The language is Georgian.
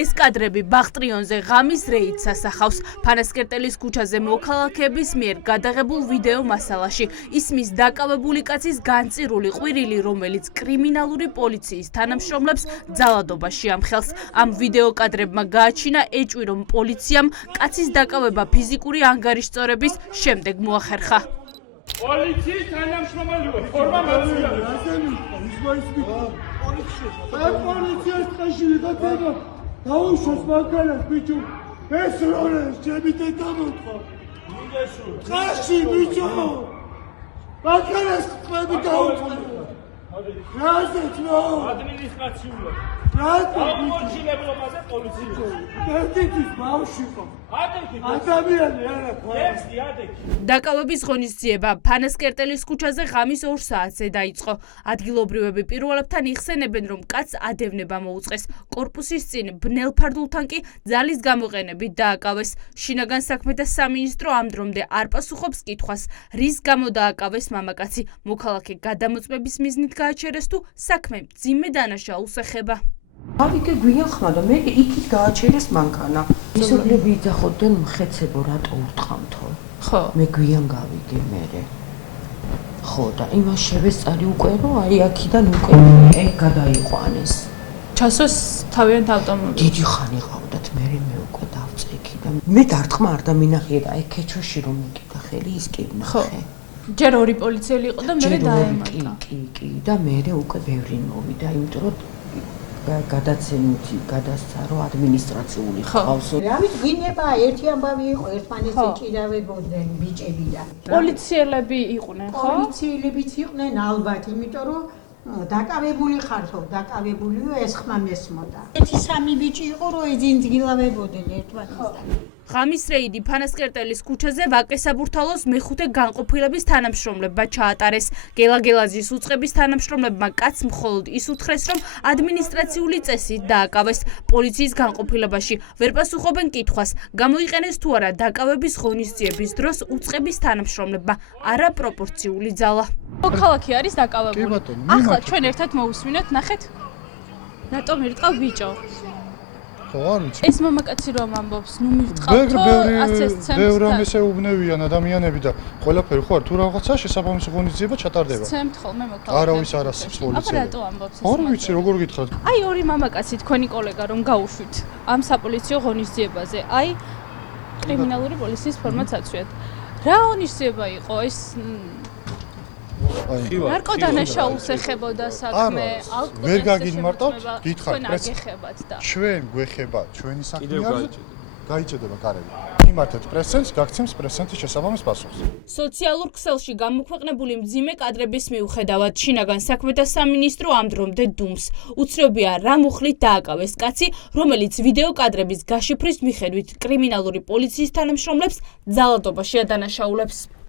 ეს კადრები ბახტრიონზე ღამის რეიდს ასახავს. ფანასკერტელის ქუჩაზე მოქალაქეების მიერ გადაღებულ ვიდეო მასალაში ისმის დაკავებული კაცის განწირული ყვირილი, რომელიც კრიმინალური პოლიციის თანამშრომლებს ძალადობაში ამხელს. ამ ვიდეო კადრებმა გააჩინა ეჭვი, რომ პოლიციამ კაცის დაკავება ფიზიკური ანგარიშწორების შემდეგ მოახერხა. პოლიციის თანამშრომელი ფორმა მოცია. დაუშვეს მაგალას ბიჭო, ეს როლეს ჩემი დედა მოთხოვ. ხაში ბიჭო, მაგალას ყვები დაუწყო. რაზეც რო? ადმინისტრაციულად. რატო? აუჩინებლობაზე პოლიცია. ერთის ბავშვი ხო? ადამიანი არა ხო? ექსი ადექი. დაკავების ღონისძიება ფანასკერტელის ქუჩაზე ღამის 2 საათზე დაიწყო. ადგილობრივები პირველებთან იხსენებენ, რომ კაცს ადევნება მოუწყეს. კორპუსის წინ ბნელფარდულთან კი ძალის გამოყენებით დააკავეს. შინაგან საქმეთა სამინისტრო ამ დრომდე არ პასუხობს კითხვას, რის გამო დააკავეს მამაკაცი. მოქალაქე გადამოწმების მიზნით გააჩერეს თუ საქმე მძიმე დანაშაულს ეხება. ავიგე გვიან ხმა და მე იქით გააჩერეს მანქანა. ისოვლები იძახოდნენ მხეცებო რატო ურტყამთო? ხო. მე გვიან გავიგე მერე. ხო და იმას შევესწარი უკვე რომ აი აქიდან უკვე გადაიყვანეს. ჩასვეს თავიანთ ავტომობილში. დიდი ხანი ყავდათ მე უკვე დავწექი და მე დარტყმა არ დამინახია და აი ქეჩოში რომ მეკიდა ხელი ის კი ვნახე. ჯერ ორი პოლიციელი იყო და მე დაემატა. კი და მე უკვე ბევრი მოვიდა, იმიტომ რომ გადაცემითი გადასცა რომ ადმინისტრაციული ხავსო. რავით გვინება ერთი ამბავი იყო ერთმანეთს ეჭირავებოდნენ ბიჭები და პოლიციელები იყვნენ, ხო? პოლიციელებიც იყვნენ ალბათ, იმიტომ რომ დაკავებული ხართო, დაკავებულიო ეს ხმა მესმოდა. ერთი სამი ბიჭი იყო რომ ეძინძგილავებოდნენ ერთმანეთთან. ღამის რეიდი ფანასკერტელის ქუჩაზე ვაკესაბურთალოს მეხუთე განყოფილების თანამშრომლებმა ჩაატარეს. გელაგელაძის უწყების თანამშრომლებმა კაცს მხოლოდ ის უთხრეს, რომ ადმინისტრაციული წესით დააკავეს. პოლიციის განყოფილებაში ვერ პასუხობენ კითხვას, გამოიყენეს თუ არა დაკავების ღონისძიების დროს უწყების თანამშრომლებმა არაპროპორციული ძალა. მოქალაქე არის დაკავებული. ახლა ჩვენ ერთად მოვუსმინოთ, ნახეთ. რატომ ირტყავ ბიჭო? ეს მამაკაცი რომ ამბობს, ნუ მივტყავთ, ასეც ცემთ. ბევრი ამის ეუბნევიან ადამიანები და ყველაფერი ხო არ თუ რაღაცა შესაბამისი ღონისძიება ჩატარდება. ცემთ ხოლმე მოქალაქე. არავის არ ასწრებს პოლიციამ. აბა რატო ამბობს ეს? არ ვიცი, როგორ გითხრათ. აი ორი მამაკაცი თქვენი კოლეგა რომ გაუშვით ამ საპოლიციო ღონისძიებაზე, აი კრიმინალური პოლიციის ფორმაც აცვიათ. რა ღონისძიება იყო ეს? ნარკოდანაშაულს ეხებოდა საქმე, ალკოჰოლის ვერ გაგიმარტავთ, გითხარით, და ჩვენ გვეხება ჩვენი საქმე არის, გაიჭედება კარები. იმართეთ პრესენს, გაგცემს პრესენთის შესაბამის პასუხს. სოციალურ ქსელში გამოქვეყნებული მძიმე კადრების მიუხედავად, შინაგან საქმეთა სამინისტრო ამ დრომდე დუმს. უცნობია რა მუხლით დააკავეს კაცი, რომელიც ვიდეო კადრების გაშიფრის მიხედვით კრიმინალური პოლიციის თანამშრომლებს ძალადობაში ადანაშაულებს.